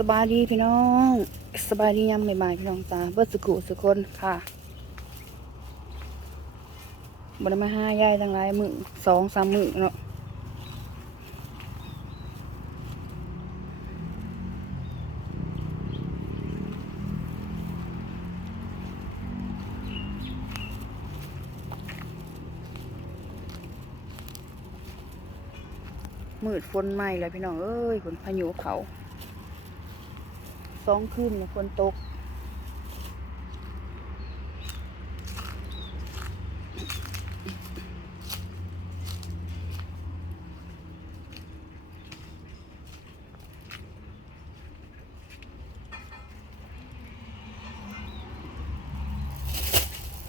สบายดีพี่น้องสบายดียามใหม่ๆพี่น้องตาเบิดสุขุสุคนค่ะบไดมาห้ายายตั้งหลายมือสองสามมือเนาะมืดฝนไหม้เลยพี่น้องเอ้ยฝนพายุเขา สองคืนเนี่ยฝนตก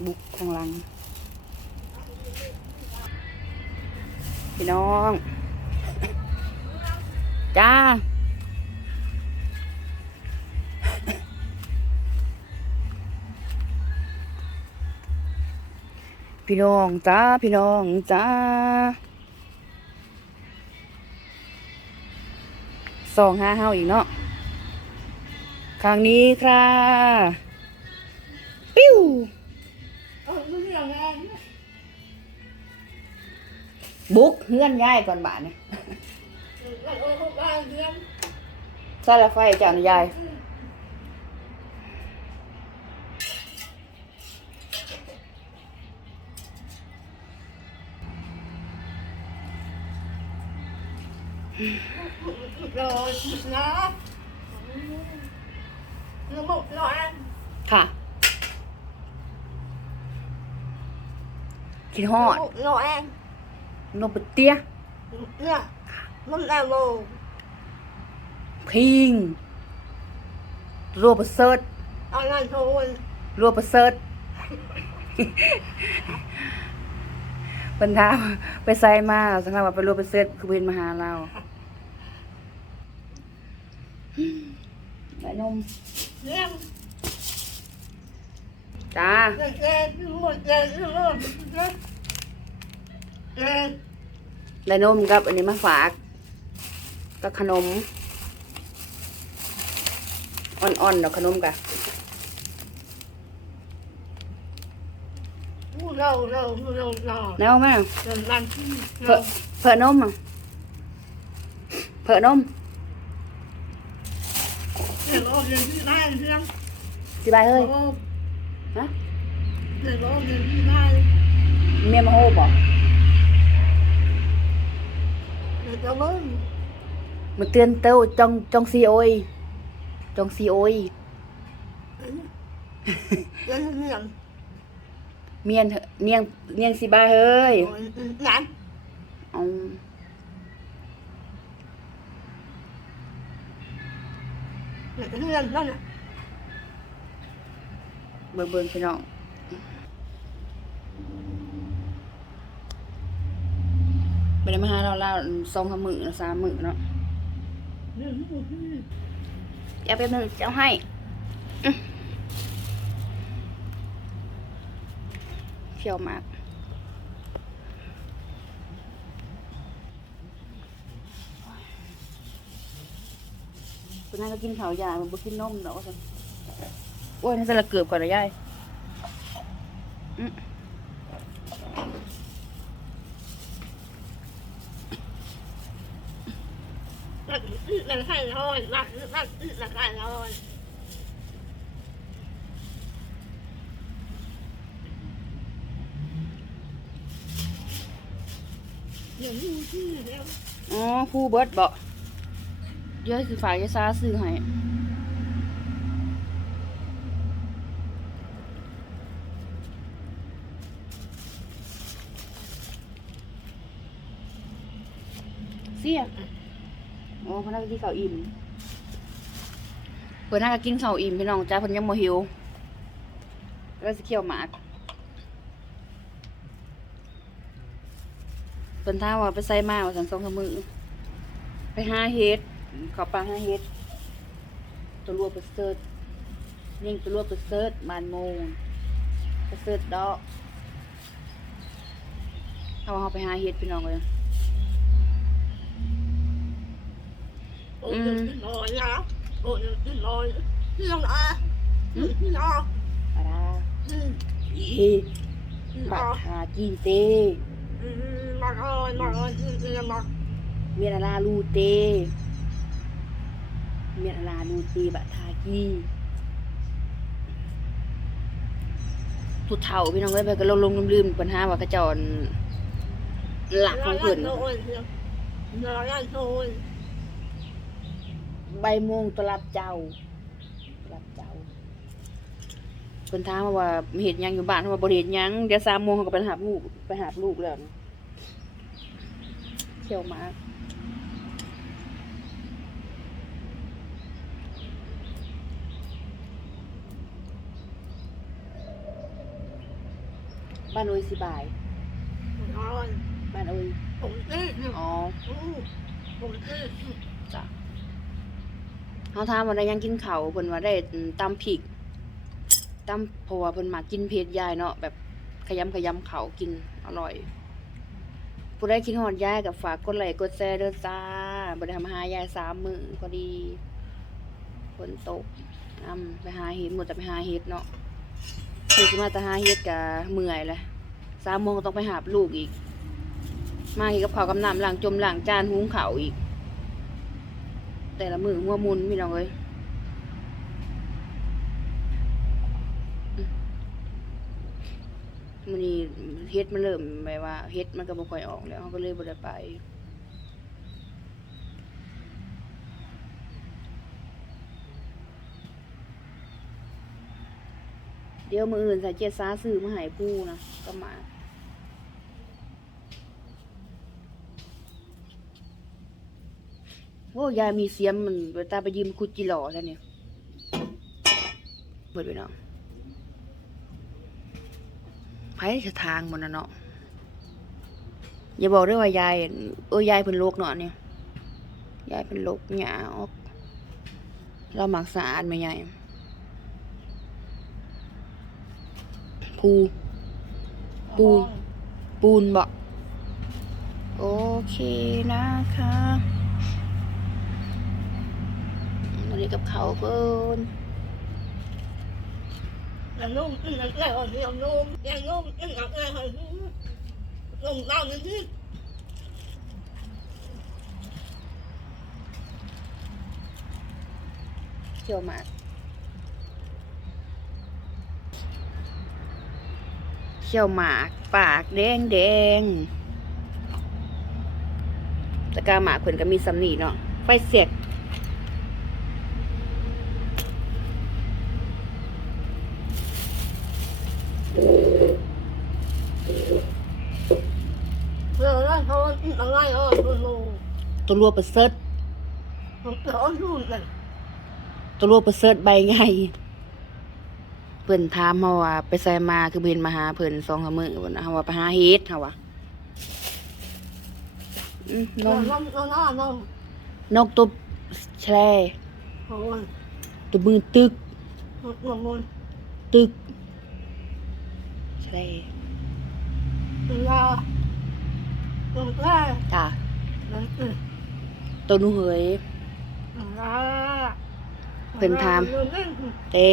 บุกของหลัง พี่น้อง จ้า พี่น้องจ้าพี่น้องจ้าสองห้าเฮาอีกเนาะครั้งนี้ค่ะปิ้วบุกเฮือนย้ายก่อนบาทเนี่ยใช่ละไฟเจ้าหนยาย rồi nó nó một lọ ăn ค่ะ คิดฮอด một lọ ăn นมเปเตี้ย nè mắm đào mồ พิงรัวประเสริฐ ăn ăn thôi รัวประเสริฐ บรรดาไปใส่มาสังหรับว่าไปรัวประเสริฐคือเป็นมาหาเราใส่นม em จ้า lên lên một lên luôn lên lên ได้นมกับอันนี้มาฝากก็ขนม อ่อนๆดอกขนมกะ lâu lâu lâu lâu แนวมา rồi làm เผื่อเผื่อนมอะเผื่อนม để có gì đi này xem สิบาย เฮ้ย Ồ. ฮะ để có gì đi này เมียมาโฮบอก để cho bớt มาเตือนเต้าจองจองซีโอยจองซีโอย lên miệng เมียนเหอะเนียงเนียงสิบายเฮ้ย rồi nhắn เอา để cái miệng đó nè เบิ่งเบิ่งพี่น้องไปได้มาหาเราเราสองสามมือสามมือเนาะเดี๋ยวแป๊บนึงจะเอาให้อื้อ ที่ยวมากคนนั้นก็กินข้าวยายมันบ่กินนมเนาะว่าซั่นโอ้ยน่าจะละเกือบก่อนนะยายอื้อ đặt ít là hay thôi đặt đặt ít là hay thôi Giờ mua chứ gì đâu อ๋ อผู้เบิดบ่เดี๋ยวสิฝากยาซาซื้อให้เสียอ๋อพนักกินข้าอิ่มเพิ่นน่าก็กินข้าวอิ่มพี่น้องจ้าเพิ่นยังบ่หิวแล้วสิเคี่ยวหมาก เพิ่นถามว่าไปใส่มาว่าซั่นสองสามมื้อไปหาเฮ็ดเขอปลาหาเฮ็ดตัวรัวประเสริฐยิ่งตัวรัวประเสริฐบานโมงประเสริฐดอกเอาเฮาไปหาเฮ็ดพี่น้องเลย Ôi, Ừ. rồi nhá โอ้ยกินเลยที่ยังไงที่ยังปลาร้าอืมเอ๊ะที่บัยักงหาจีนเต้อืมมา เลยมาเลยที่ยังมาเมียนอาลาลูเต เมียนอาลาลูเตบักทากีผู้เฒ่าพี่น้องเอ้ยไปก็ลงลงลืมๆปัญหาว่ากระจรหลักของเพิ่นโอ้ยนายโอ้ยใบโมงตวรับเจ้าตวรับเจ้าเพิ่นถามมาว่าเฮ็ดหยังอยู่บ้านเฮาว่าบ่ได้เฮ็ดหยังเดี๋ยว3โมงเขาก็ไปหาลูกไปหาลูกแล้ว เที่ยวหมาบ้านโอยสิบายนายบ้านโอยผมเอ๊ะอ๋อผมเอ๊ะจ้ะเขาถามว่าได้ยังกินเขาวเพิ่นว่าได้ตำพริกตำเพราะว่าเพิ่นมากินเผ็ดยายเนาะแบบขยำขยำเขาวกินอร่อย ผู้ใดคิดฮอดยายกับฝากกดไลค์กดแชร์เด้อจ้าบ่ได้ทำหายายสามมือพอดีฝนตกนำไปหาเห็ดหมดแต่ไปหาเห็ดเนาะเฮ็ดมาแต่หาเห็ดก็เมื่อยแหละสามโมงก็ต้องไปหาลูกอีก มาอีกกับข้ากับน้ำล้างจมหล้างจานหุงเข้าอีก แต่ละมือหัวมุนพี่น้องเอ้ยอืม มันนี่เฮ็ดมันเริ่มแบบว่าเฮ็ดมันก็บ่ค่อยออกแล้วเขาก็เลยบ่ได้ไปเดี๋ยวมืออื่นใส่เจ็ดซาซื้อมาให้ผู้นะก็มาโอ้ยายมีเสียมมันเวลาไปยืมคุดจิหล่อแล้วเนี่ยเบิดไปเนาะ ไผจะทางมันนะเนาะอย่าบอกด้วยว่ายายเออยายเป็นโรคเนาะเนี่ยยายเป็นโรคหยาออกเราหมักสะอาดไหมยายภูปูปูนบอกโอเคนะคะวันนี้กับเขาเพิ่น อย่างนุ่มอย่างแก่หอยอย่างนุ่มอย่างนุ่มอย่างแก่นุ่มเล่านึ่งที่เขี่ยวมากเขียวหมาก ปากแดงแดงตะกาหมากเพิ่นก็มีสำนีเนาะไฟเสียก เพื่อได้เขาอะไรเออคุณลุง ตัวรัวประเสริฐผมจะเอาอยู่เลยตัวรัวประเสริฐใบไงเพิ่นถามเฮาว่าไปใส่มาคือเพิ่นมาหาเพิ่นสองสามมื้อพุ่นน่ะเฮาว่าไปหาเฮ็ดเฮาว่าอืมนน้องกน้องน้องน้องนกตัวแชลโอ้ยตัวมือตึกน้องมันตึกแชลยาน้องแก่ จ้ะ น้องอือ ตัวหนูเหยน้องยาเพิ่นถามเต้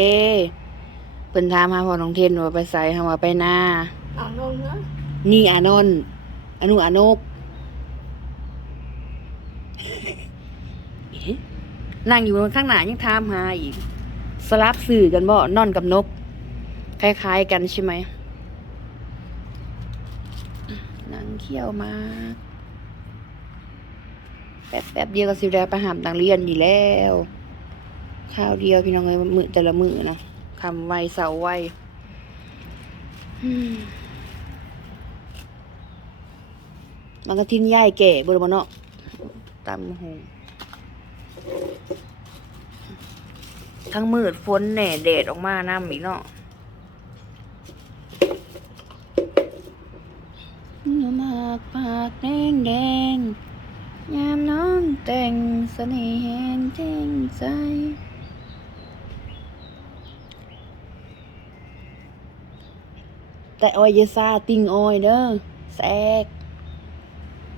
เพิ่นถามหาพ่อน้องเทนว่าไปไสเฮาว่าไปนาอ่าน้องนะนี่อานนท์อนุอานกเอ๊ะนั่งอยู่ข้างหน้ายังถามหาอีก สลับสื่อกันบ่นอนกับนก คล้ายๆกันใช่ไหมนั่งเขี้ยวมากแป๊บแป๊บเดียวก็สิได้ไปหามต่างเรียนอยู่แล้วข้าวเดียวพี่น้องเอ้ยมือแต่ละมือนะคำไวเสาไวมันก็ทิ้นย่ายแก่บนบนเนาะตามหงทั้งมืดฝนแหน่แดดออกมาน้ำอีกเนาะมากปากแดงแดง ยามน้องแต่งเสน่ห์แห่งแจ้งใจแต่ออยเยซาติงออยเด้อแซก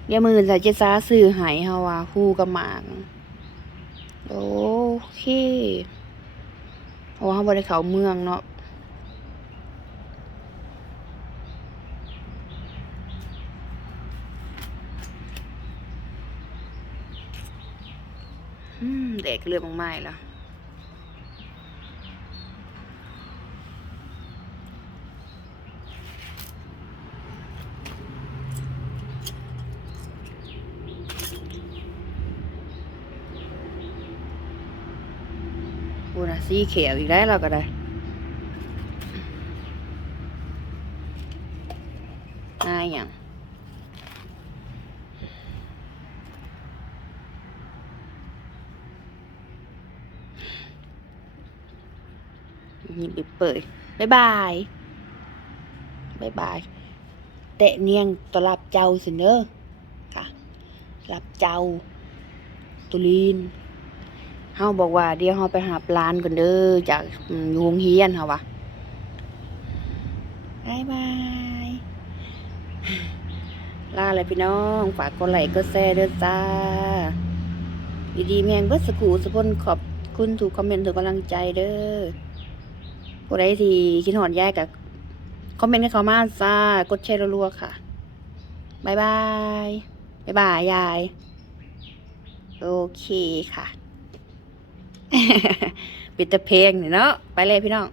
เดี๋ยวมือใส่เจซาซื้อหายเฮาว่าคู่กับหมากโอเคเพราะว่าเขาบริเขาเมืองเนาะ อืมแดกเลือดมากๆแล้วปูนะสีเขียวอีกได้เราก็ได้อ่าอย่าง ยิบไปเปิดบายบายบายบายแตะเนียงตวรับเจ้าสินเนอค่ะรับเจ้า ตุลีนเฮาบอกว่าเดี๋ยวเฮาไปหาปลานก่อนเด้อจากยู่โรงเรียนเฮาวะบายบายลาเลยพี่น้อง ฝากกดไลค์กดแชร์เด้อจ้า ดีๆแมงเบิดสกูสุพนขอบคุณถูกคอมเมนต์ถูกกำลังใจเด้อ ผู้ใดที่คิดหอดแยกกับคอมเมนต์ให้เขามาจ้ากดแชร์รัวๆค่ะบายบายบายบายยาย โอเคค่ะ ปิดแตะเพลงเนาะไปเลยพี่น้อง